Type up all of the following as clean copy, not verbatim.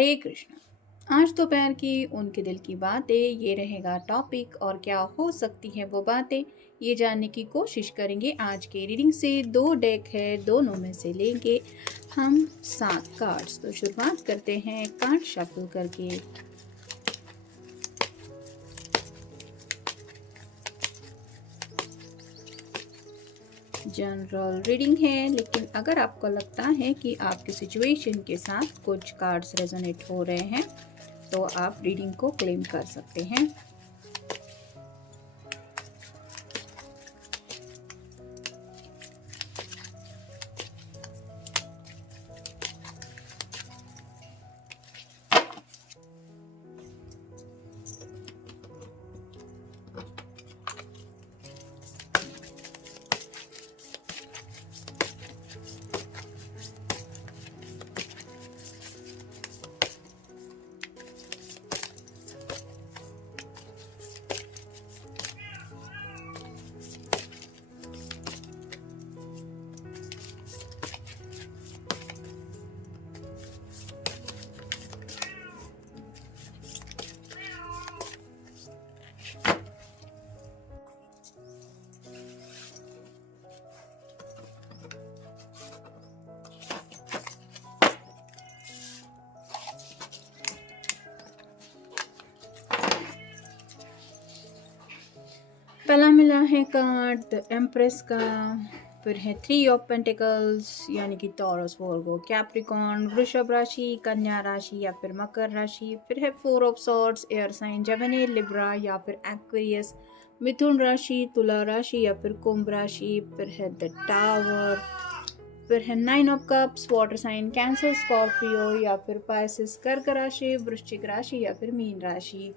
हरे कृष्ण। आज दोपहर की उनके दिल की बातें ये रहेगा टॉपिक, और क्या हो सकती है वो बातें ये जानने की कोशिश करेंगे। आज के रीडिंग से दो डेक है, दोनों में से लेंगे हम 7 कार्ड्स। तो शुरुआत करते हैं कार्ड शफल करके। जनरल रीडिंग है, लेकिन अगर आपको लगता है कि आपकी सिचुएशन के साथ कुछ कार्ड्स रेजोनेट हो रहे हैं तो आप रीडिंग को क्लेम कर सकते हैं। पहला मिला है कार्ड द एम्प्रेस का, फिर है 3 ऑफ पेंटिकल्स यानी कि टॉरस, वर्गो, कैप्रिकॉर्न, वृषभ राशि, कन्या राशि या फिर मकर राशि। फिर है 4 of swords, air sign Gemini, Libra या फिर एक्वेरियस, मिथुन राशि, तुला राशि या फिर कुंभ राशि। फिर है द टावर, फिर है 9 of cups, water sign Cancer, Scorpio या फिर पाइसिस, कर्क राशि, वृश्चिक राशि या फिर मीन राशि।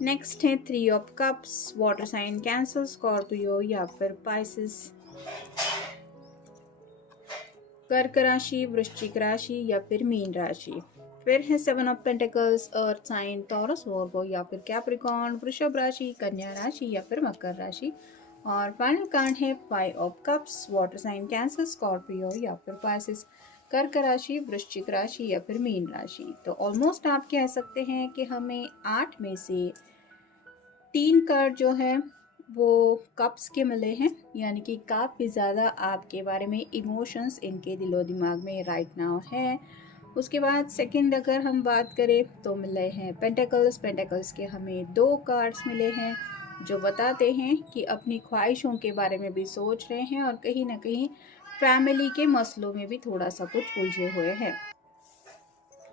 नेक्स्ट है 3 of cups, water sign Cancer, Scorpio या फिर पाइसिस, कर्क राशि, वृश्चिक राशि या फिर मीन राशि। फिर है 7 of pentacles, earth sign, Taurus, Virgo या फिर कैप्रिकॉर्न, वृषभ राशि, कन्या राशि या फिर मकर राशि। और फाइनल कार्ड है 5 of cups, water sign Cancer, Scorpio या फिर पाइसिस, कर्क राशि, वृश्चिक राशि या फिर मीन राशि। तो ऑलमोस्ट आप कह सकते हैं कि हमें 8 में से 3 कार्ड जो है वो कप्स के मिले हैं, यानी कि काफ़ी ज़्यादा आपके बारे में इमोशंस इनके दिलो दिमाग में राइट नाउ है। उसके बाद सेकंड अगर हम बात करें तो मिले हैं पेंटिकल्स। पेंटिकल्स के हमें 2 कार्ड्स मिले हैं जो बताते हैं कि अपनी ख्वाहिशों के बारे में भी सोच रहे हैं और कहीं ना कहीं फैमिली के मसलों में भी थोड़ा सा कुछ उलझे हुए हैं।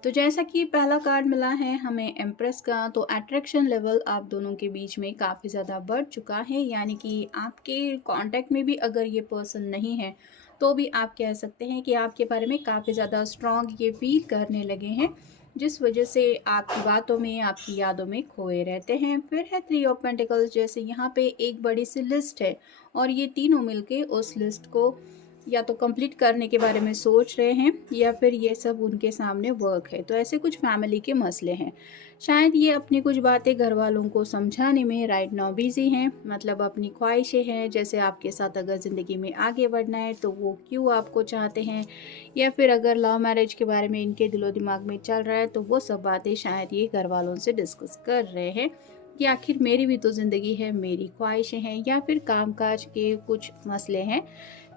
तो जैसा कि पहला कार्ड मिला है हमें एम्प्रेस का, तो अट्रैक्शन लेवल आप दोनों के बीच में काफ़ी ज़्यादा बढ़ चुका है, यानी कि आपके कांटेक्ट में भी अगर ये पर्सन नहीं है तो भी आप कह सकते हैं कि आपके बारे में काफ़ी ज़्यादा स्ट्रॉन्ग ये फील करने लगे हैं, जिस वजह से आपकी बातों में, आपकी यादों में खोए रहते हैं। फिर है 3 ऑफ पेंटिकल्स, जैसे यहाँ पे एक बड़ी सी लिस्ट है और ये तीनों मिलके उस लिस्ट को या तो कंप्लीट करने के बारे में सोच रहे हैं या फिर ये सब उनके सामने वर्क है। तो ऐसे कुछ फैमिली के मसले हैं, शायद ये अपनी कुछ बातें घर वालों को समझाने में राइट नाउ बिजी हैं, मतलब अपनी ख्वाहिशें हैं, जैसे आपके साथ अगर ज़िंदगी में आगे बढ़ना है तो वो क्यों आपको चाहते हैं, या फिर अगर लव मैरिज के बारे में इनके दिलो दिमाग में चल रहा है तो वो सब बातें शायद ये घर वालों से डिस्कस कर रहे हैं कि आखिर मेरी भी तो ज़िंदगी है, मेरी ख्वाहिशें हैं, या फिर कामकाज के कुछ मसले हैं,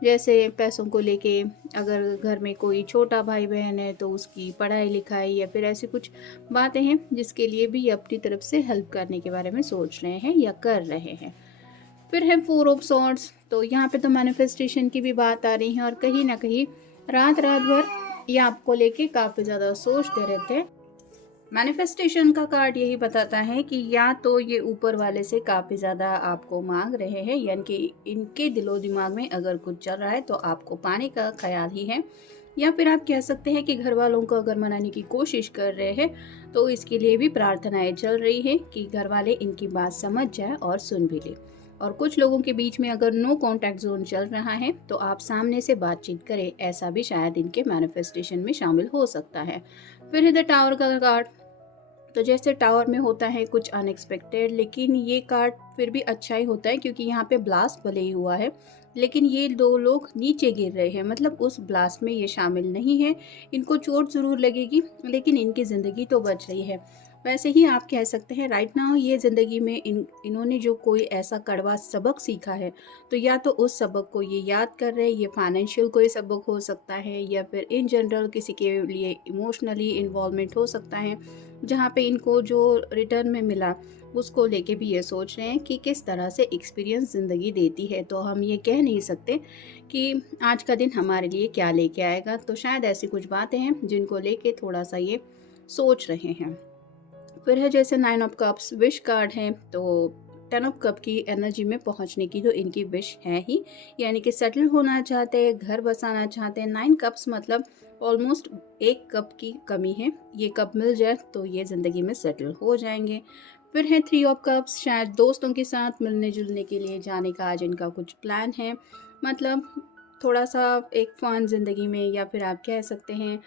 जैसे पैसों को लेके, अगर घर में कोई छोटा भाई बहन है तो उसकी पढ़ाई लिखाई या फिर ऐसी कुछ बातें हैं जिसके लिए भी अपनी तरफ से हेल्प करने के बारे में सोच रहे हैं या कर रहे हैं। फिर है 4 ऑफ सॉर्ड्स, तो यहाँ पे तो मैनिफेस्टेशन की भी बात आ रही है और कहीं ना कहीं रात रात भर ये आपको लेके काफ़ी ज़्यादा सोचते रहते हैं। मैनिफेस्टेशन का कार्ड यही बताता है कि या तो ये ऊपर वाले से काफ़ी ज़्यादा आपको मांग रहे हैं, यानी कि इनके दिलो दिमाग में अगर कुछ चल रहा है तो आपको पाने का ख्याल ही है, या फिर आप कह सकते हैं कि घर वालों को अगर मनाने की कोशिश कर रहे हैं तो इसके लिए भी प्रार्थनाएं चल रही है कि घर वाले इनकी बात समझ जाए और सुन भी ले। और कुछ लोगों के बीच में अगर नो कॉन्टैक्ट जोन चल रहा है तो आप सामने से बातचीत करें, ऐसा भी शायद इनके मैनिफेस्टेशन में शामिल हो सकता है। फिर है द टावर का कार्ड, तो जैसे टावर में होता है कुछ अनएक्सपेक्टेड, लेकिन ये कार्ड फिर भी अच्छा ही होता है क्योंकि यहाँ पे ब्लास्ट भले ही हुआ है लेकिन ये 2 लोग नीचे गिर रहे हैं, मतलब उस ब्लास्ट में ये शामिल नहीं है। इनको चोट ज़रूर लगेगी, लेकिन इनकी ज़िंदगी तो बच रही है। वैसे ही आप कह सकते हैं राइट नाउ ये ज़िंदगी में इन्होंने जो कोई ऐसा कड़वा सबक सीखा है, तो या तो उस सबक को ये याद कर रहे हैं, ये फाइनेंशियल कोई सबक हो सकता है या फिर इन जनरल किसी के लिए इमोशनली इन्वॉल्वमेंट हो सकता है, जहाँ पे इनको जो रिटर्न में मिला उसको लेके भी ये सोच रहे हैं कि किस तरह से एक्सपीरियंस ज़िंदगी देती है। तो हम ये कह नहीं सकते कि आज का दिन हमारे लिए क्या लेके आएगा। तो शायद ऐसी कुछ बातें हैं जिनको लेके थोड़ा-सा ये सोच रहे हैं। फिर है जैसे 9 ऑफ कप्स विश कार्ड है, तो 10 ऑफ कप की एनर्जी में पहुंचने की तो इनकी विश है ही, यानी कि सेटल होना चाहते हैं, घर बसाना चाहते हैं। 9 कप्स मतलब ऑलमोस्ट एक कप की कमी है, ये कप मिल जाए तो ये ज़िंदगी में सेटल हो जाएंगे। फिर है 3 ऑफ कप्स, शायद दोस्तों के साथ मिलने जुलने के लिए जाने का आज इनका कुछ प्लान है, मतलब थोड़ा सा एक फन ज़िंदगी में, या फिर आप कह सकते हैं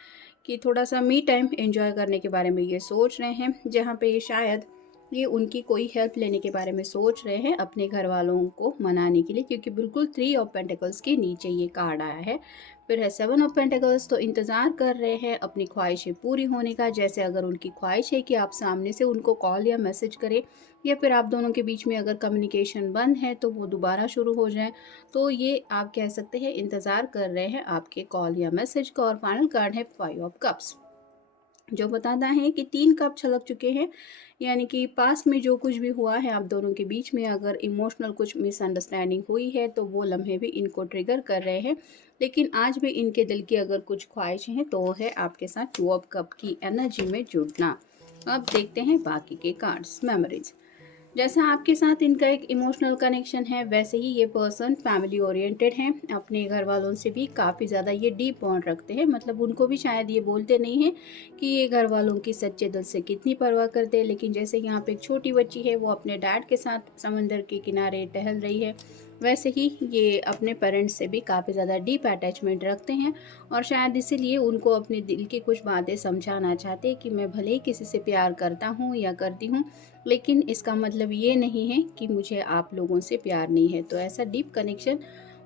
कि थोड़ा-सा मी टाइम एन्जॉय करने के बारे में ये सोच रहे हैं, जहाँ पे ये शायद ये उनकी कोई हेल्प लेने के बारे में सोच रहे हैं अपने घर वालों को मनाने के लिए, क्योंकि बिल्कुल 3 ऑफ पेंटिकल्स के नीचे ये कार्ड आया है। फिर है 7 ऑफ पेंटिकल्स, तो इंतज़ार कर रहे हैं अपनी ख्वाहिशें पूरी होने का। जैसे अगर उनकी ख्वाहिश है कि आप सामने से उनको कॉल या मैसेज करें, या फिर आप दोनों के बीच में अगर कम्युनिकेशन बंद है तो वो दोबारा शुरू हो जाए, तो ये आप कह सकते हैं इंतज़ार कर रहे हैं आपके कॉल या मैसेज का। और फाइनल कार्ड है 5 ऑफ कप्स, जो बताता है कि 3 कप छलक चुके हैं, यानी कि पास्ट में जो कुछ भी हुआ है आप दोनों के बीच में, अगर इमोशनल कुछ मिसअंडरस्टैंडिंग हुई है तो वो लम्हे भी इनको ट्रिगर कर रहे हैं। लेकिन आज भी इनके दिल की अगर कुछ ख्वाहिशें हैं तो वो है आपके साथ 2 ऑफ कप की एनर्जी में जुड़ना। अब देखते हैं बाकी के कार्ड्स। मेमोरीज, जैसा आपके साथ इनका एक इमोशनल कनेक्शन है, वैसे ही ये पर्सन फैमिली ओरिएंटेड हैं। अपने घर वालों से भी काफ़ी ज़्यादा ये डीप बॉन्ड रखते हैं, मतलब उनको भी शायद ये बोलते नहीं हैं कि ये घर वालों की सच्चे दिल से कितनी परवाह करते हैं। लेकिन जैसे यहाँ पे एक छोटी बच्ची है, वो अपने डैड के साथ समंदर के किनारे टहल रही है, वैसे ही ये अपने पेरेंट्स से भी काफ़ी ज़्यादा डीप अटैचमेंट रखते हैं। और शायद इसीलिए उनको अपने दिल की कुछ बातें समझाना चाहते हैं कि मैं भले ही किसी से प्यार करता हूँ या करती हूँ, लेकिन इसका मतलब ये नहीं है कि मुझे आप लोगों से प्यार नहीं है। तो ऐसा डीप कनेक्शन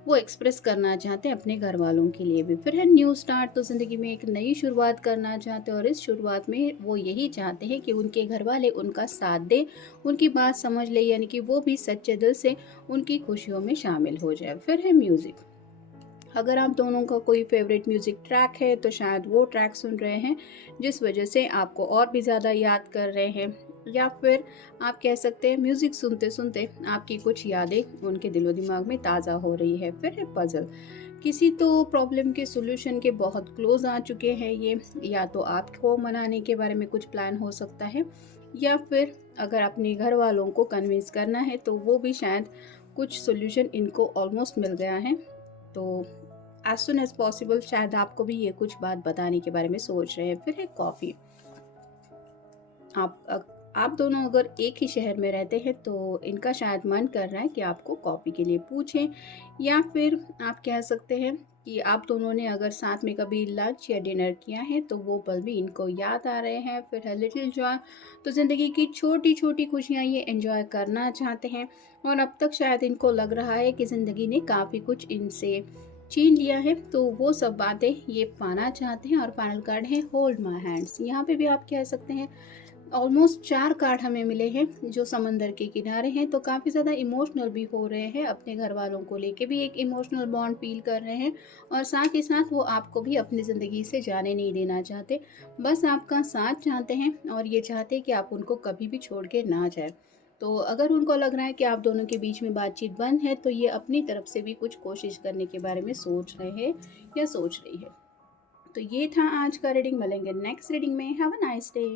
वो एक्सप्रेस करना चाहते हैं अपने घर वालों के लिए भी। फिर है न्यू स्टार्ट, तो ज़िंदगी में एक नई शुरुआत करना चाहते हैं, और इस शुरुआत में वो यही चाहते हैं कि उनके घर वाले उनका साथ दें, उनकी बात समझ ले, यानी कि वो भी सच्चे दिल से उनकी खुशियों में शामिल हो जाए। फिर है म्यूज़िक, अगर आप दोनों का कोई फेवरेट म्यूज़िक ट्रैक है तो शायद वो ट्रैक सुन रहे हैं, जिस वजह से आपको और भी ज़्यादा याद कर रहे हैं, या फिर आप कह सकते हैं म्यूज़िक सुनते सुनते आपकी कुछ यादें उनके दिलो दिमाग में ताज़ा हो रही है। फिर है पजल, किसी तो प्रॉब्लम के सॉल्यूशन के बहुत क्लोज आ चुके हैं ये, या तो आपको मनाने के बारे में कुछ प्लान हो सकता है, या फिर अगर अपने घर वालों को कन्विंस करना है तो वो भी शायद कुछ सॉल्यूशन इनको ऑलमोस्ट मिल गया है। तो एज सुन एज पॉसिबल शायद आपको भी ये कुछ बात बताने के बारे में सोच रहे हैं। फिर है कॉफ़ी, आप दोनों अगर एक ही शहर में रहते हैं तो इनका शायद मन कर रहा है कि आपको कॉफ़ी के लिए पूछें, या फिर आप कह सकते हैं कि आप दोनों ने अगर साथ में कभी लंच या डिनर किया है तो वो पल भी इनको याद आ रहे हैं। फिर है लिटिल जॉय, तो ज़िंदगी की छोटी छोटी खुशियाँ ये एंजॉय करना चाहते हैं, और अब तक शायद इनको लग रहा है कि ज़िंदगी ने काफ़ी कुछ इनसे छीन लिया है, तो वो सब बातें ये पाना चाहते हैं। और फाइनल कार्ड है होल्ड माई हैंड्स, यहाँ पे भी आप कह सकते हैं ऑलमोस्ट 4 कार्ड हमें मिले हैं जो समंदर के किनारे हैं, तो काफ़ी ज़्यादा इमोशनल भी हो रहे हैं, अपने घर वालों को लेके भी एक इमोशनल बॉन्ड फील कर रहे हैं, और साथ ही साथ वो आपको भी अपनी ज़िंदगी से जाने नहीं देना चाहते, बस आपका साथ चाहते हैं, और ये चाहते हैं कि आप उनको कभी भी छोड़ के ना जाए। तो अगर उनको लग रहा है कि आप दोनों के बीच में बातचीत बंद है, तो ये अपनी तरफ से भी कुछ कोशिश करने के बारे में सोच रहे हैं या सोच रही है। तो ये था आज का रीडिंग, मिलेंगे नेक्स्ट रीडिंग में। Have a nice day.